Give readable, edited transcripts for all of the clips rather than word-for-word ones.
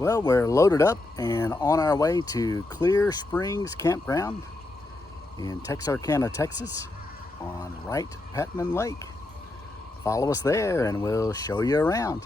Well, we're loaded up and on our way to Clear Springs Campground in Texarkana, Texas on Wright Patman Lake. Follow us there and we'll show you around.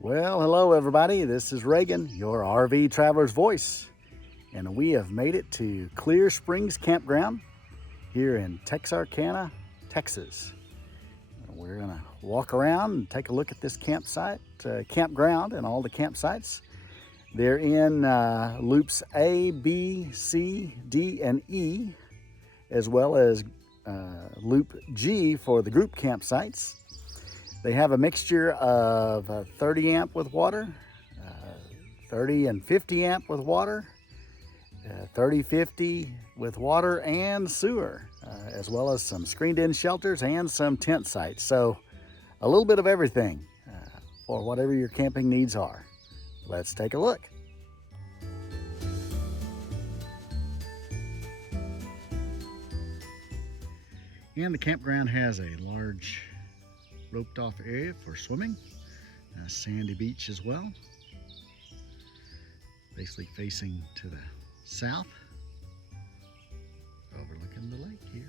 Well, hello everybody. This is Reagan, your RV traveler's voice, and we have made it to Clear Springs Campground here in Texarkana, Texas. We're gonna walk around and take a look at this campground and all the campsites. They're in loops A, B, C, D, and E, as well as loop G for the group campsites. They have a mixture of 30 amp with water, 30 and 50 amp with water, 30-50 with water and sewer, as well as some screened-in shelters and some tent sites. So a little bit of everything for whatever your camping needs are. Let's take a look. And the campground has a large roped off area for swimming, a sandy beach as well, basically facing to the south, overlooking the lake here.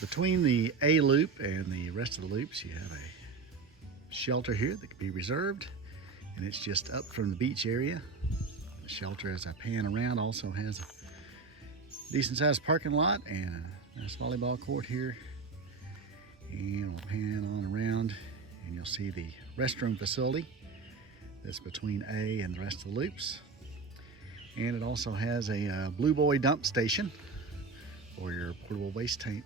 Between the A loop and the rest of the loops, you have a shelter here that can be reserved, and it's just up from the beach area. The shelter, as I pan around, also has a decent sized parking lot and a nice volleyball court here. And we'll pan on around and you'll see the restroom facility that's between A and the rest of the loops. And it also has a Blue Boy dump station for your portable waste tank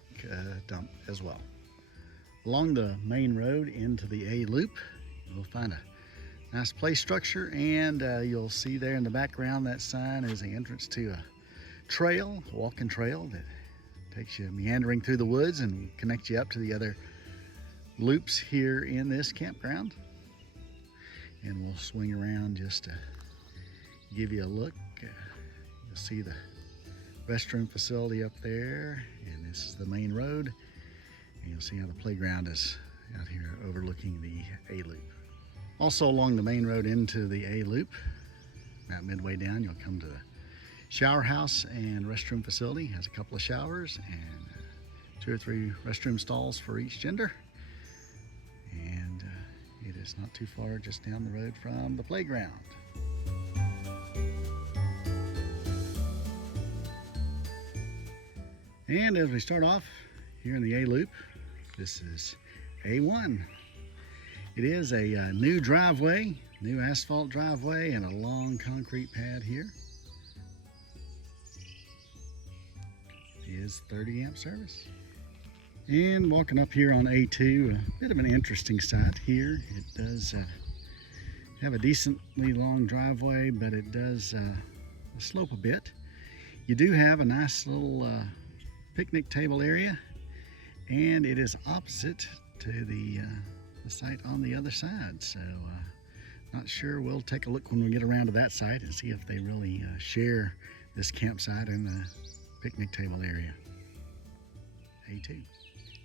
dump as well. Along the main road into the A loop, you'll find a nice play structure, and you'll see there in the background that sign is the entrance to a trail, a walking trail that takes you meandering through the woods and connects you up to the other loops here in this campground. And we'll swing around just to give you a look. You'll see the restroom facility up there, and this is the main road. And you'll see how the playground is out here overlooking the A loop. Also along the main road into the A loop, about midway down, you'll come to the shower house and restroom facility. Has a couple of showers and 2 or 3 restroom stalls for each gender. And it is not too far just down the road from the playground. And as we start off here in the A loop, this is A1. It is a new driveway, new asphalt driveway, and a long concrete pad here. Is 30 amp service. And walking up here on A2, a bit of an interesting site here. It does have a decently long driveway, but it does slope a bit. You do have a nice little picnic table area, and it is opposite to the site on the other side. So not sure. We'll take a look when we get around to that site and see if they really share this campsite in the picnic table area. A2.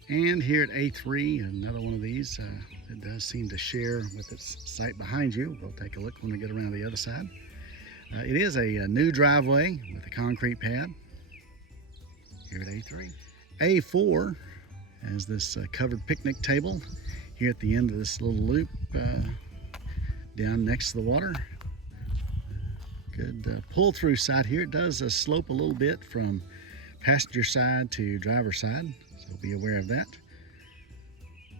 And here at A3, another one of these that does seem to share with its site behind you. We'll take a look when we get around the other side. It is a new driveway with a concrete pad here at A3. A4 has this covered picnic table here at the end of this little loop down next to the water. Good pull-through side here. It does slope a little bit from passenger side to driver side, so be aware of that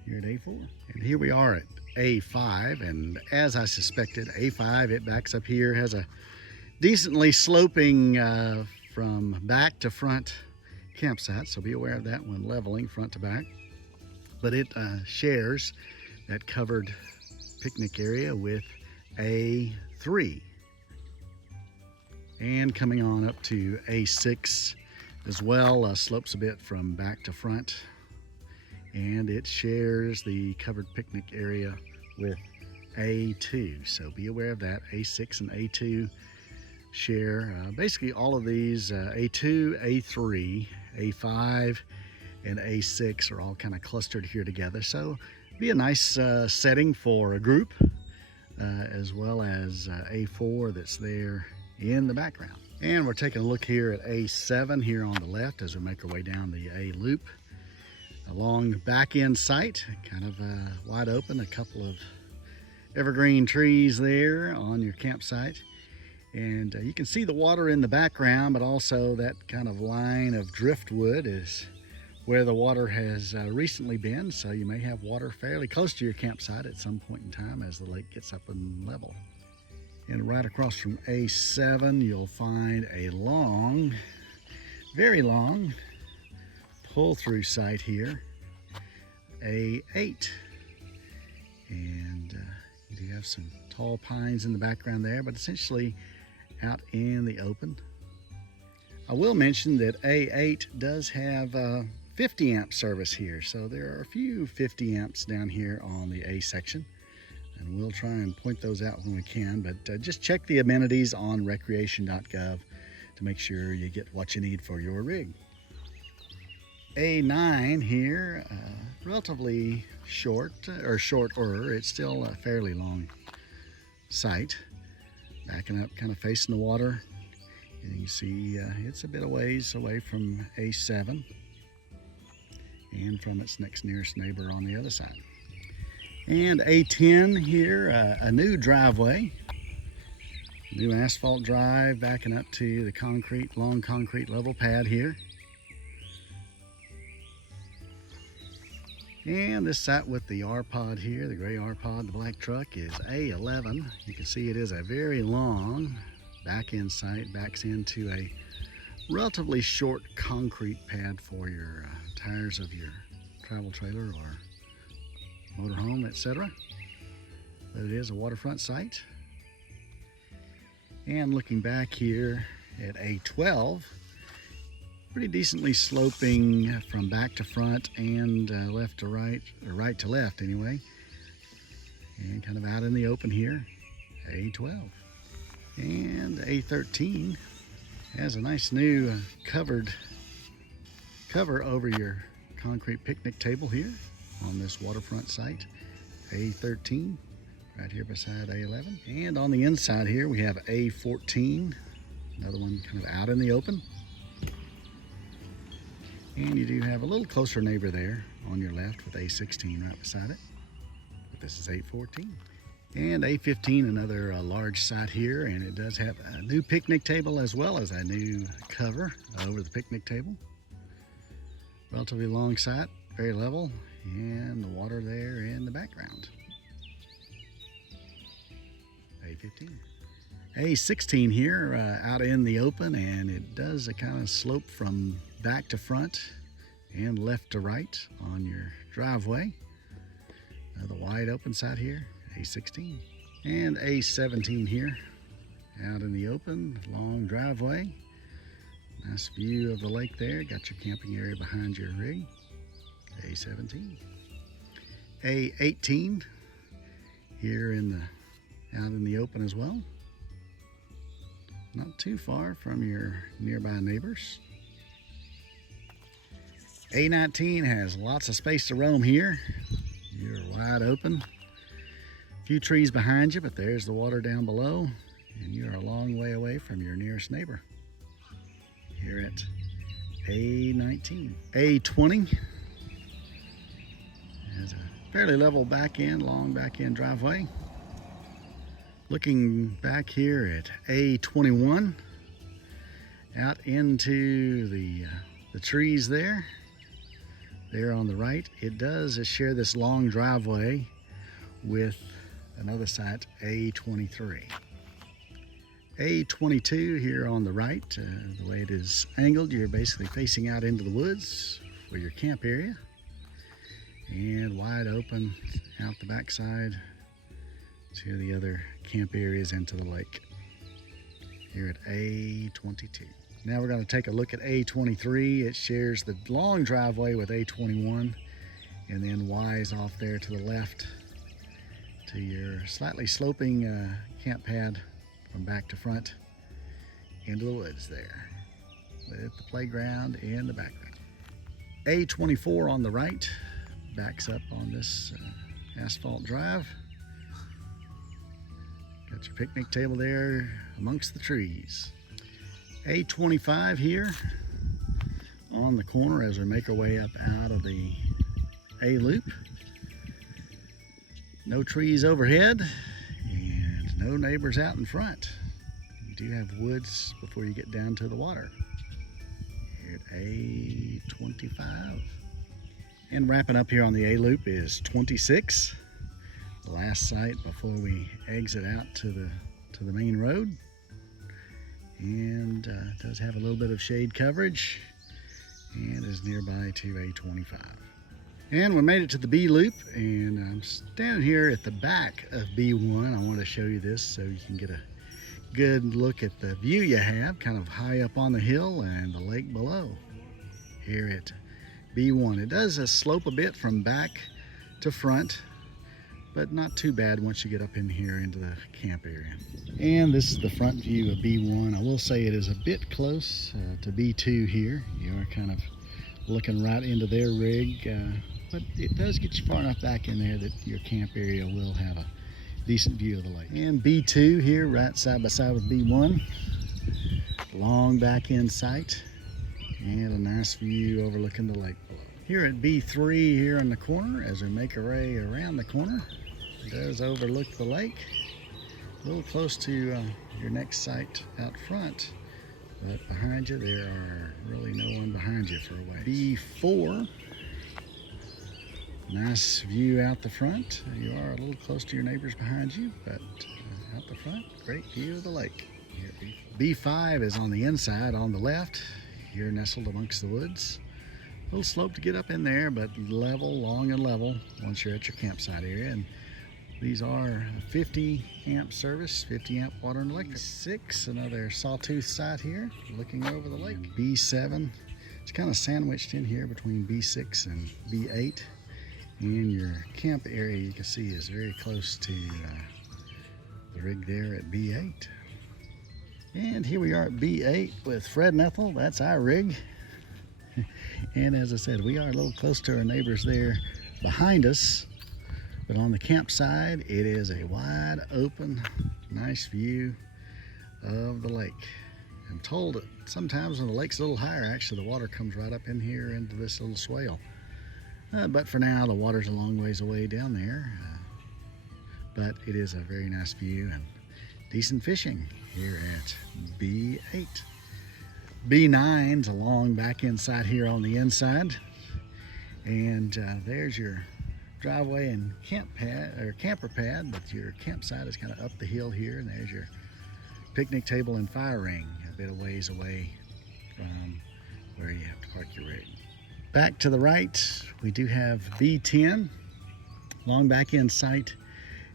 here at A4. And here we are at A5, and as I suspected, A5, it backs up here, has a decently sloping from back to front campsite, so be aware of that when leveling front to back. but it shares that covered picnic area with A3. And coming on up to A6 as well, slopes a bit from back to front, and it shares the covered picnic area with A2. So be aware of that. A6 and A2 share basically all of these. A2, A3, A5, and A6 are all kind of clustered here together. So be a nice setting for a group, as well as A4 that's there in the background. And we're taking a look here at A7 here on the left as we make our way down the A loop. Along the back end site, kind of wide open, a couple of evergreen trees there on your campsite. And you can see the water in the background, but also that kind of line of driftwood is where the water has recently been. So you may have water fairly close to your campsite at some point in time as the lake gets up and level. And right across from A7, you'll find a long, very long pull-through site here, A8. And you do have some tall pines in the background there, but essentially out in the open. I will mention that A8 does have 50 amp service here, so there are a few 50 amps down here on the A section, and we'll try and point those out when we can, but just check the amenities on recreation.gov to make sure you get what you need for your rig. A9 here, relatively shorter, it's still a fairly long site, backing up kind of facing the water. And you can see it's a bit of ways away from A7 and from its next nearest neighbor on the other side. And A10 here, a new driveway, new asphalt drive backing up to the long concrete level pad here. And this site with the R-Pod here, the gray R-Pod, the black truck, is A11. You can see it is a very long back end site, backs into a relatively short concrete pad for your tires of your travel trailer or motorhome, etc. But it is a waterfront site. And looking back here at A12, pretty decently sloping from back to front and left to right, or right to left anyway, and kind of out in the open here, A12. And A13 has a nice new cover over your concrete picnic table here on this waterfront site, A13, right here beside A11. And on the inside here we have A14, another one kind of out in the open. And you do have a little closer neighbor there on your left with A16 right beside it. But this is A14. And A15, another large site here, and it does have a new picnic table as well as a new cover over the picnic table. Relatively long site, very level, and the water there in the background. A15. A16 here, out in the open, and it does a kind of slope from back to front and left to right on your driveway. The wide open side here, A16. And A17 here, out in the open, long driveway. Nice view of the lake there. Got your camping area behind your rig. A17. A18 here out in the open as well. Not too far from your nearby neighbors. A19 has lots of space to roam here. You're wide open. A few trees behind you, but there's the water down below, and you're a long way away from your nearest neighbor here at A19. A20 has a fairly level back end, long back end driveway. Looking back here at A21, out into the trees there on the right, it does share this long driveway with another site, A23. A22 here on the right, the way it is angled, you're basically facing out into the woods for your camp area. and wide open out the backside to the other camp areas and to the lake here at A22. Now we're going to take a look at A23. It shares the long driveway with A21, and then Y's off there to the left to your slightly sloping camp pad from back to front into the woods there with the playground in the background. A24 on the right backs up on this asphalt drive. Got your picnic table there amongst the trees. A25 here on the corner as we make our way up out of the A loop. No trees overhead and no neighbors out in front. You do have woods before you get down to the water here at A25. And wrapping up here on the A loop is 26, the last site before we exit out to the main road. And it does have a little bit of shade coverage and is nearby to A25. And we made it to the B loop, and I'm standing here at the back of B1. I want to show you this so you can get a good look at the view you have kind of high up on the hill and the lake below here at B1. It does slope a bit from back to front, but not too bad once you get up in here into the camp area. And this is the front view of B1. I will say it is a bit close to B2 here. You are kind of looking right into their rig, but it does get you far enough back in there that your camp area will have a decent view of the lake. And B2 here, right side by side with B1. Long back end sight and a nice view overlooking the lake below. Here at B3 here on the corner, as we make our way around the corner, it does overlook the lake. A little close to your next site out front, but behind you there are really no one behind you for a way. B4, nice view out the front. You are a little close to your neighbors behind you, but out the front, great view of the lake. Here at B5 is on the inside on the left. You're nestled amongst the woods. A little slope to get up in there, but level, long and level once you're at your campsite area. And these are 50 amp service, 50 amp water and electric. B6, another sawtooth site here, looking over the lake. B7, it's kind of sandwiched in here between B6 and B8. And your camp area, you can see, is very close to the rig there at B8. And here we are at B8 with Fred and Ethel. That's our rig. And as I said, we are a little close to our neighbors there behind us. But on the campsite, it is a wide open, nice view of the lake. I'm told that sometimes when the lake's a little higher, actually the water comes right up in here into this little swale. But for now, the water's a long ways away down there. But it is a very nice view and decent fishing here at B8. B9's a long back end side here on the inside. And there's your driveway and camp pad or camper pad, but your campsite is kind of up the hill here, and there's your picnic table and fire ring a bit of ways away from where you have to park your rig. Back to the right, we do have B10, long back end site,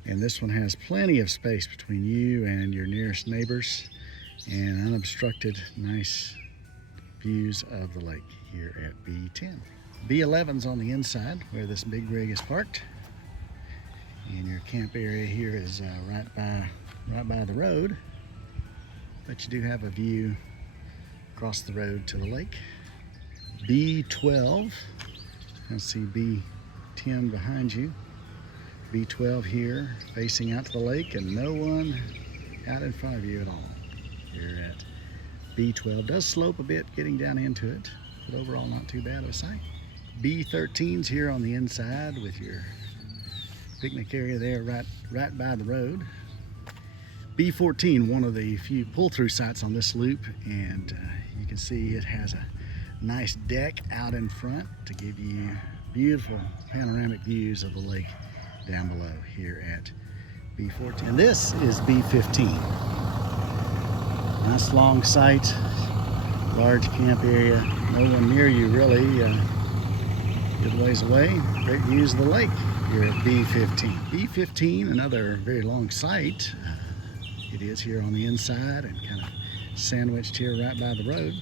and this one has plenty of space between you and your nearest neighbors and unobstructed nice views of the lake here at B10. B11's on the inside where this big rig is parked, and your camp area here is right by the road, but you do have a view across the road to the lake. B12, I see B10 behind you. B12 here facing out to the lake, and no one out in front of you at all here at B12. Does slope a bit getting down into it, but overall not too bad of a sight. B13's here on the inside with your picnic area there right by the road. B14, one of the few pull-through sites on this loop, and you can see it has a nice deck out in front to give you beautiful panoramic views of the lake down below here at B14. And this is B15. Nice long site, large camp area, no one near you really. Good ways away, great views of the lake here at B15. B15, another very long site. It is here on the inside and kind of sandwiched here right by the road.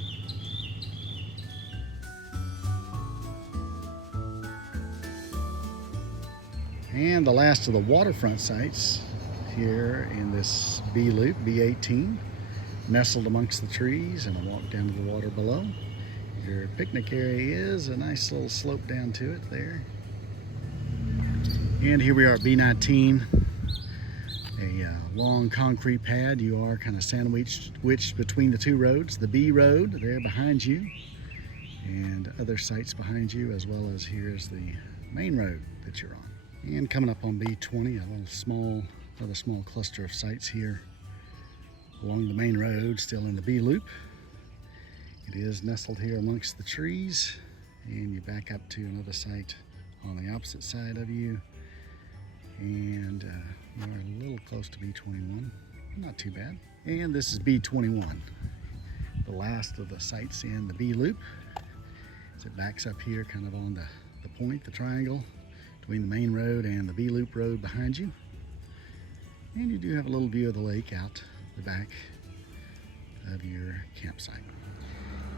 And the last of the waterfront sites here in this B loop, B18, nestled amongst the trees and a walk down to the water below. Your picnic area is a nice little slope down to it there. And here we are at B19, a long concrete pad. You are kind of sandwiched between the two roads, the B road there behind you and other sites behind you, as well as here's the main road that you're on. And coming up on B20, another small cluster of sites here along the main road, still in the B loop. It is nestled here amongst the trees, and you back up to another site on the opposite side of you, and we're a little close to B21, not too bad. And this is B21, the last of the sites in the B loop, as it backs up here kind of on the point, the triangle between the main road and the B loop road behind you. And you do have a little view of the lake out the back of your campsite.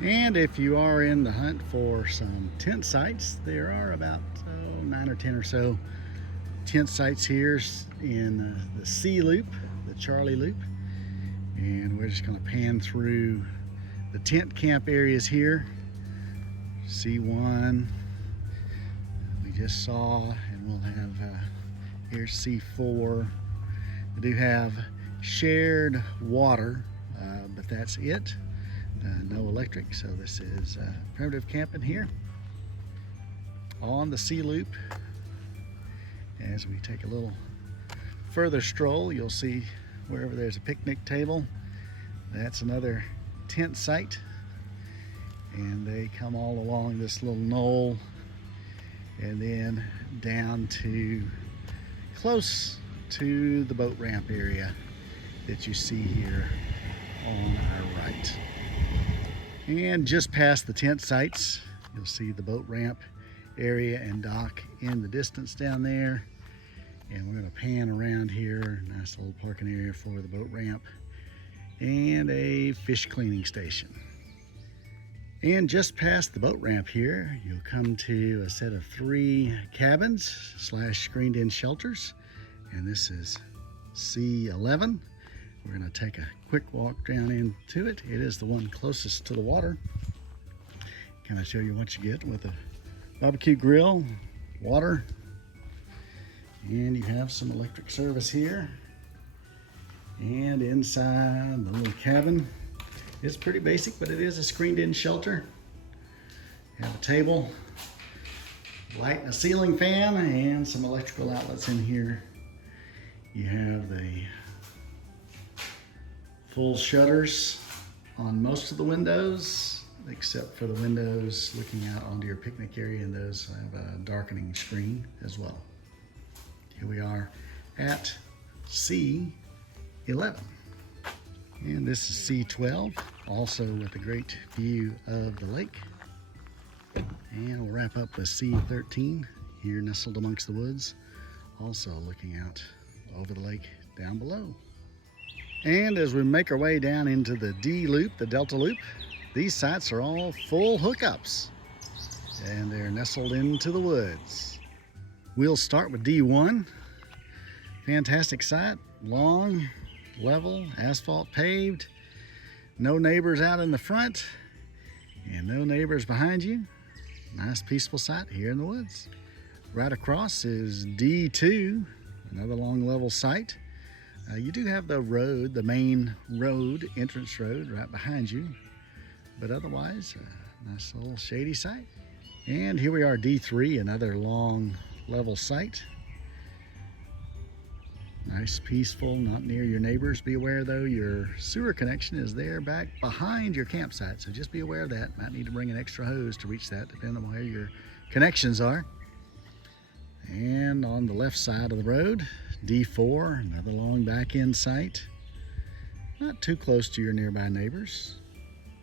And if you are in the hunt for some tent sites, there are about 9 or 10 or so tent sites here in the C loop, the Charlie loop. And we're just going to pan through the tent camp areas here. C1 we just saw, and we'll have here's C4. We do have shared water, but that's it. No electric, so this is primitive camping here on the C loop. As we take a little further stroll, you'll see wherever there's a picnic table, that's another tent site, and they come all along this little knoll and then down to close to the boat ramp area that you see here on our right. And just past the tent sites, you'll see the boat ramp area and dock in the distance down there. And we're going to pan around here, nice little parking area for the boat ramp and a fish cleaning station. And just past the boat ramp here, you'll come to a set of 3 cabins / screened in shelters. And this is C11. We're going to take a quick walk down into it. It is the one closest to the water. Kind of show you what you get with a barbecue grill, water, and you have some electric service here. And inside the little cabin, it's pretty basic, but it is a screened in shelter. You have a table, light and a ceiling fan, and some electrical outlets in here. You have the full shutters on most of the windows, except for the windows looking out onto your picnic area, and those have a darkening screen as well. Here we are at C11. And this is C12, also with a great view of the lake. And we'll wrap up with C13, here nestled amongst the woods, also looking out over the lake down below. And as we make our way down into the D loop, the Delta loop, these sites are all full hookups, and they're nestled into the woods. We'll start with D1. Fantastic site, long, level, asphalt paved, no neighbors out in the front, and no neighbors behind you. Nice peaceful site here in the woods. Right across is D2, another long level site. You do have the road, the main road, entrance road right behind you, but otherwise a nice little shady site. And here we are, D3, another long level site. Nice, peaceful, not near your neighbors. Be aware though, your sewer connection is there back behind your campsite, so just be aware of that. Might need to bring an extra hose to reach that, depending on where your connections are. And on the left side of the road, D4, another long back end site. Not too close to your nearby neighbors.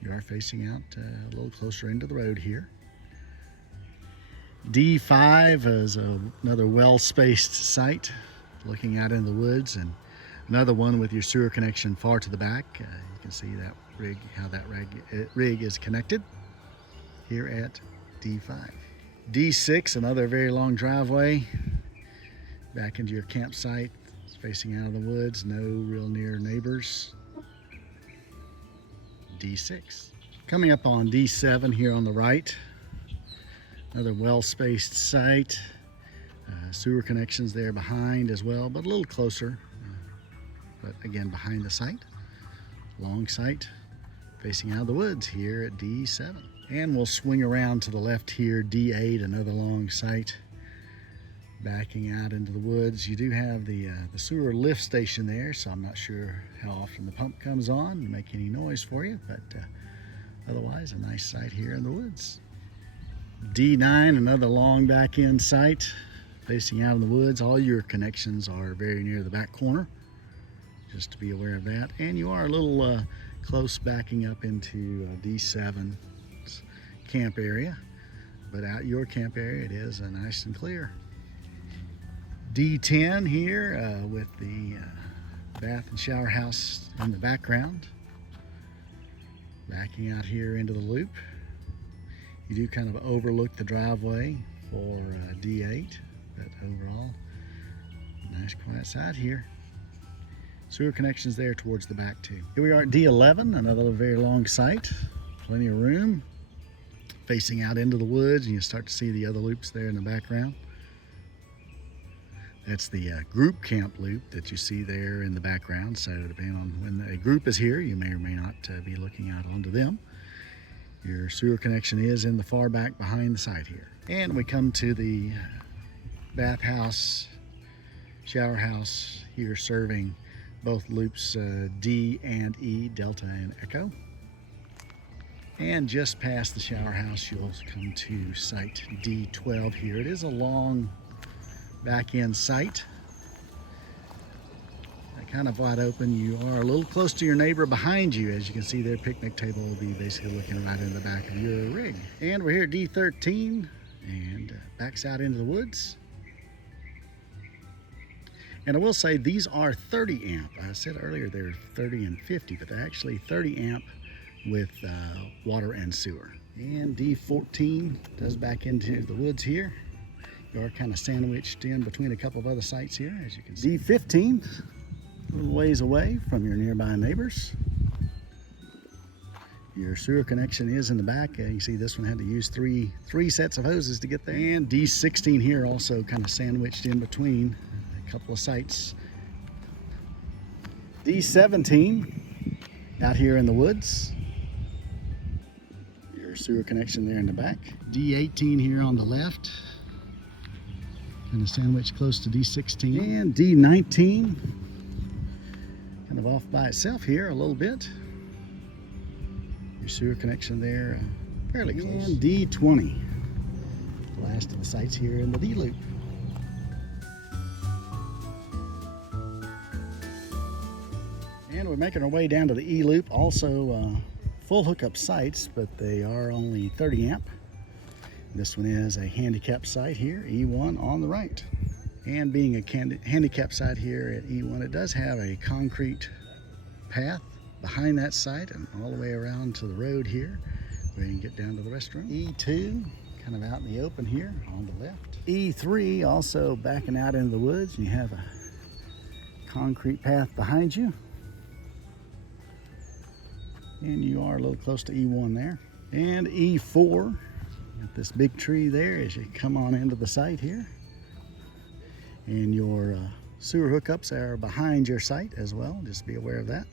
You are facing out a little closer into the road here. D5 is another well-spaced site looking out in the woods, and another one with your sewer connection far to the back. You can see that rig, how that rig is connected here at D5. D6, another very long driveway back into your campsite. It's facing out of the woods, no real near neighbors. D6. Coming up on D7 here on the right, another well-spaced site. Sewer connections there behind as well, but a little closer. But again, behind the site. Long site facing out of the woods here at D7. And we'll swing around to the left here, D8, another long site backing out into the woods. You do have the sewer lift station there, so I'm not sure how often the pump comes on and make any noise for you, but otherwise a nice site here in the woods. D9, another long back end site facing out in the woods. All your connections are very near the back corner, just to be aware of that. And you are a little close backing up into D7's camp area, but out your camp area it is nice and clear. D10 here with the bath and shower house in the background, backing out here into the loop. You do kind of overlook the driveway for D8, but overall, nice quiet side here. Sewer connections there towards the back too. Here we are at D11, another very long site, plenty of room, facing out into the woods, and you start to see the other loops there in the background. That's the group camp loop that you see there in the background, so depending on when a group is here, you may or may not be looking out onto them. Your sewer connection is in the far back behind the site here. And we come to the bathhouse, shower house here, serving both loops D and E, Delta and Echo. And just past the shower house, you'll come to site D12 here. It is a long back end site, kind of wide open. You are a little close to your neighbor behind you. As you can see, their picnic table will be basically looking right in the back of your rig. And we're here at D13 and backs out into the woods. And I will say these are 30 amp. I said earlier they're 30 and 50, but they're actually 30 amp with water and sewer. And D14 does back into the woods here. You are kind of sandwiched in between a couple of other sites here, as you can see. D15, a little ways away from your nearby neighbors. Your sewer connection is in the back. You can see this one had to use three sets of hoses to get there. And D16 here also kind of sandwiched in between a couple of sites. D17 out here in the woods. Your sewer connection there in the back. D18 here on the left. Kind of sandwiched close to D16. And D19, kind of off by itself here a little bit. Your sewer connection there fairly close. And D20, the last of the sites here in the D loop. And we're making our way down to the E loop, also full hookup sites, but they are only 30 amp. This one is a handicap site here, E1 on the right. And being a handicap site here at E1, it does have a concrete path behind that site and all the way around to the road here, where you can get down to the restroom. E2, kind of out in the open here on the left. E3, also backing out into the woods, and you have a concrete path behind you. And you are a little close to E1 there. And E4, got this big tree there as you come on into the site here. And your sewer hookups are behind your site as well, just be aware of that.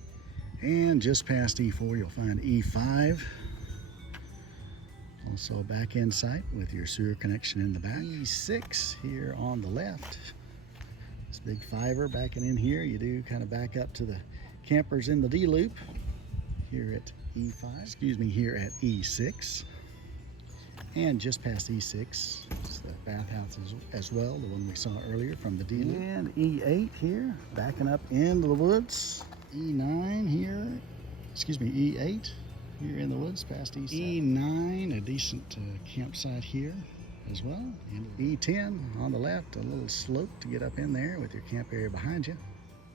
And just past E4 you'll find E5, also a back end site with your sewer connection in the back. E6 here on the left, this big fiver backing in here. You do kind of back up to the campers in the D loop here at E5, here at E6. And just past E6 is the bathhouse as well, the one we saw earlier from the D loop. And E8 here, backing up into the woods. E9 here, E8 here in the woods past E7. E9, a decent campsite here as well. And E10 on the left, a little slope to get up in there with your camp area behind you.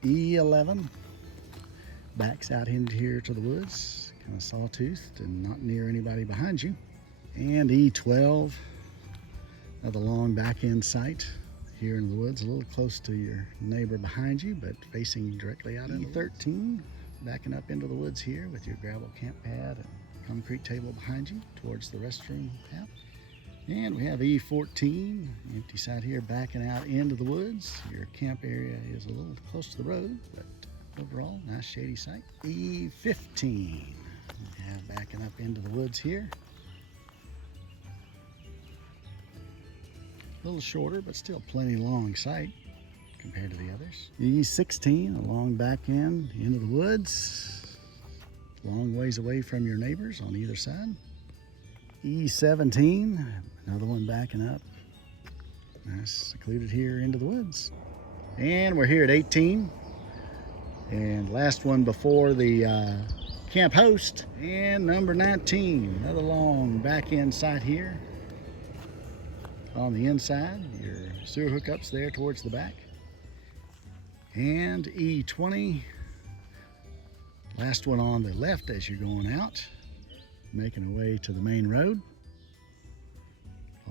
E11 backs out into here to the woods, kind of sawtoothed and not near anybody behind you. And E12, another long back end site here in the woods, a little close to your neighbor behind you, but facing directly out. E13, backing up into the woods here with your gravel camp pad and concrete table behind you towards the restroom path. And we have E14, empty site here backing out into the woods. Your camp area is a little close to the road, but overall, nice shady site. E15, we have backing up into the woods here. A little shorter, but still plenty long site compared to the others. E16, a long back end into the woods. Long ways away from your neighbors on either side. E17, another one backing up. Nice, secluded here into the woods. And we're here at 18. And last one before the camp host. And number 19, another long back end site here. On the inside, your sewer hookups there towards the back. And E20, last one on the left as you're going out, making our way to the main road.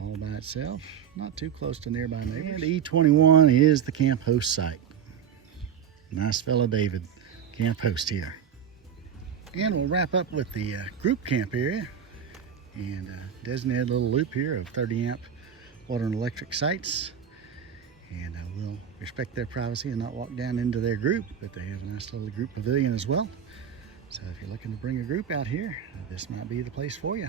All by itself, not too close to nearby neighbors. And E21 is the camp host site. Nice fella David, camp host here. And we'll wrap up with the group camp area and designated little loop here of 30 amp water and electric sites, and we'll respect their privacy and not walk down into their group, but they have a nice little group pavilion as well. So if you're looking to bring a group out here, this might be the place for you.